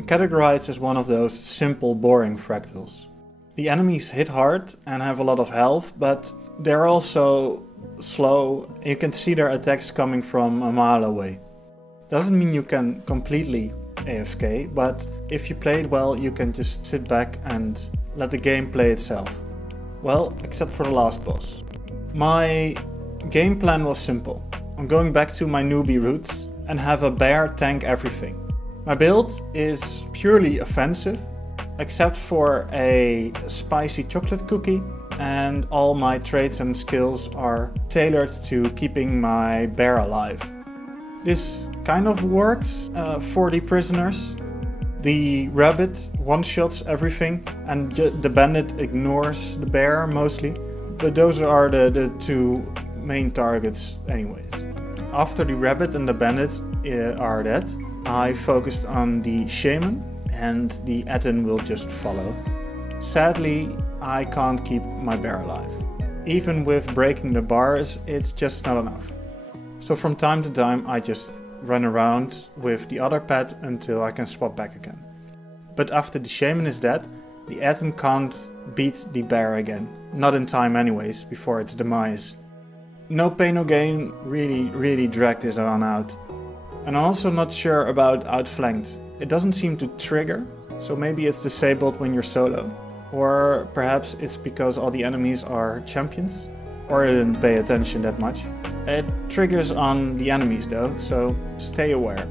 Uncategorized is one of those simple, boring fractals. The enemies hit hard and have a lot of health, but they're also slow. You can see their attacks coming from a mile away. Doesn't mean you can completely AFK, but if you play it well, you can just sit back and let the game play itself. Well, except for the last boss. My game plan was simple. I'm going back to my newbie roots and have a bear tank everything. My build is purely offensive, except for a spicy chocolate cookie, and all my traits and skills are tailored to keeping my bear alive. This kind of works for the prisoners. The rabbit one-shots everything and the bandit ignores the bear mostly, but those are the two main targets anyways. After the rabbit and the bandit are dead, I focused on the shaman and the add-in will just follow. Sadly, I can't keep my bear alive. Even with breaking the bars, it's just not enough. So from time to time I just run around with the other pet until I can swap back again. But after the shaman is dead, the add-in can't beat the bear again. Not in time anyways, before its demise. No pain no gain really dragged this one out. And I'm also not sure about outflanked. It doesn't seem to trigger, so maybe it's disabled when you're solo. Or perhaps it's because all the enemies are champions. Or I didn't pay attention that much. It triggers on the enemies though, so stay aware.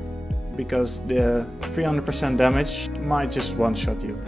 Because the 300% damage might just one-shot you.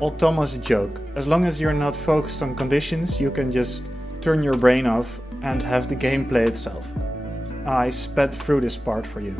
Automa's a joke. As long as you're not focused on conditions, you can just turn your brain off and have the gameplay itself. I sped through this part for you.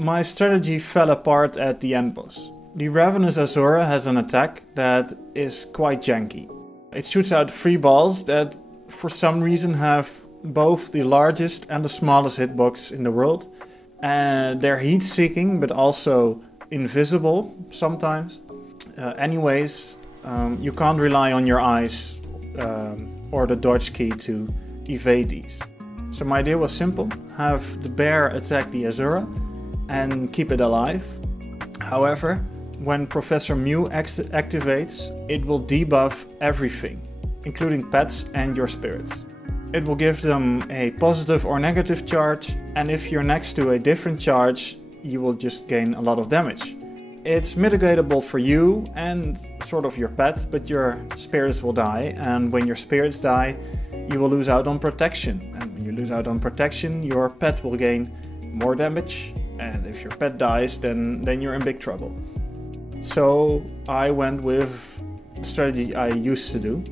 My strategy fell apart at the end boss. The Ravenous Azura has an attack that is quite janky. It shoots out 3 balls that for some reason have both the largest and the smallest hitbox in the world. And they're heat seeking but also invisible sometimes. You can't rely on your eyes or the dodge key to evade these. So my idea was simple: have the bear attack the Azura and keep it alive. However, when Professor Mew activates, it will debuff everything, including pets and your spirits. It will give them a positive or negative charge, and if you're next to a different charge, you will just gain a lot of damage. It's mitigatable for you and sort of your pet, but your spirits will die, and when your spirits die, you will lose out on protection. And when you lose out on protection, your pet will gain more damage, and if your pet dies, then you're in big trouble. So I went with the strategy I used to do,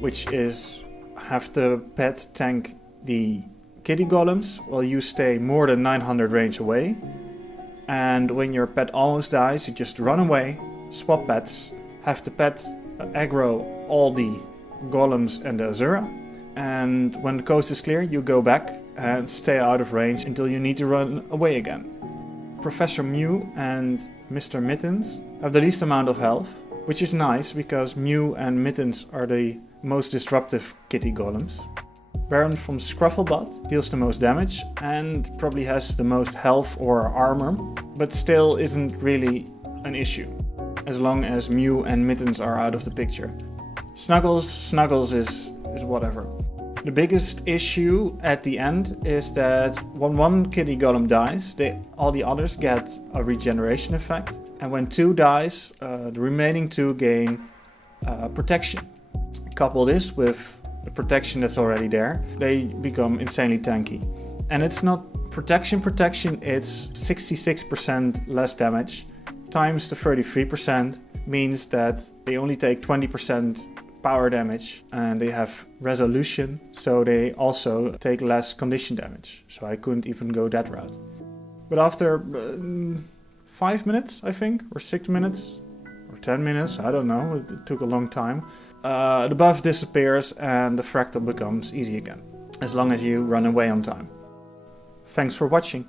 which is have the pet tank the kitty golems while you stay more than 900 range away. And when your pet almost dies, you just run away, swap pets, have the pet aggro all the golems and the Azura. And when the coast is clear, you go back and stay out of range until you need to run away again. Professor Mew and Mr. Mittens have the least amount of health, which is nice because Mew and Mittens are the most disruptive kitty golems. Baron from Scrufflebutt deals the most damage and probably has the most health or armor, but still isn't really an issue, as long as Mew and Mittens are out of the picture. Snuggles is whatever. The biggest issue at the end is that when one kitty golem dies, all the others get a regeneration effect. And when 2 dies, the remaining 2 gain protection. Couple this with the protection that's already there, they become insanely tanky. And it's not protection, it's 66% less damage times the 33% means that they only take 20% power damage and they have resolution, so they also take less condition damage. So I couldn't even go that route. But after 5 minutes, I think, or 6 minutes, or 10 minutes, I don't know, it took a long time. The buff disappears and the fractal becomes easy again, as long as you run away on time. Thanks for watching.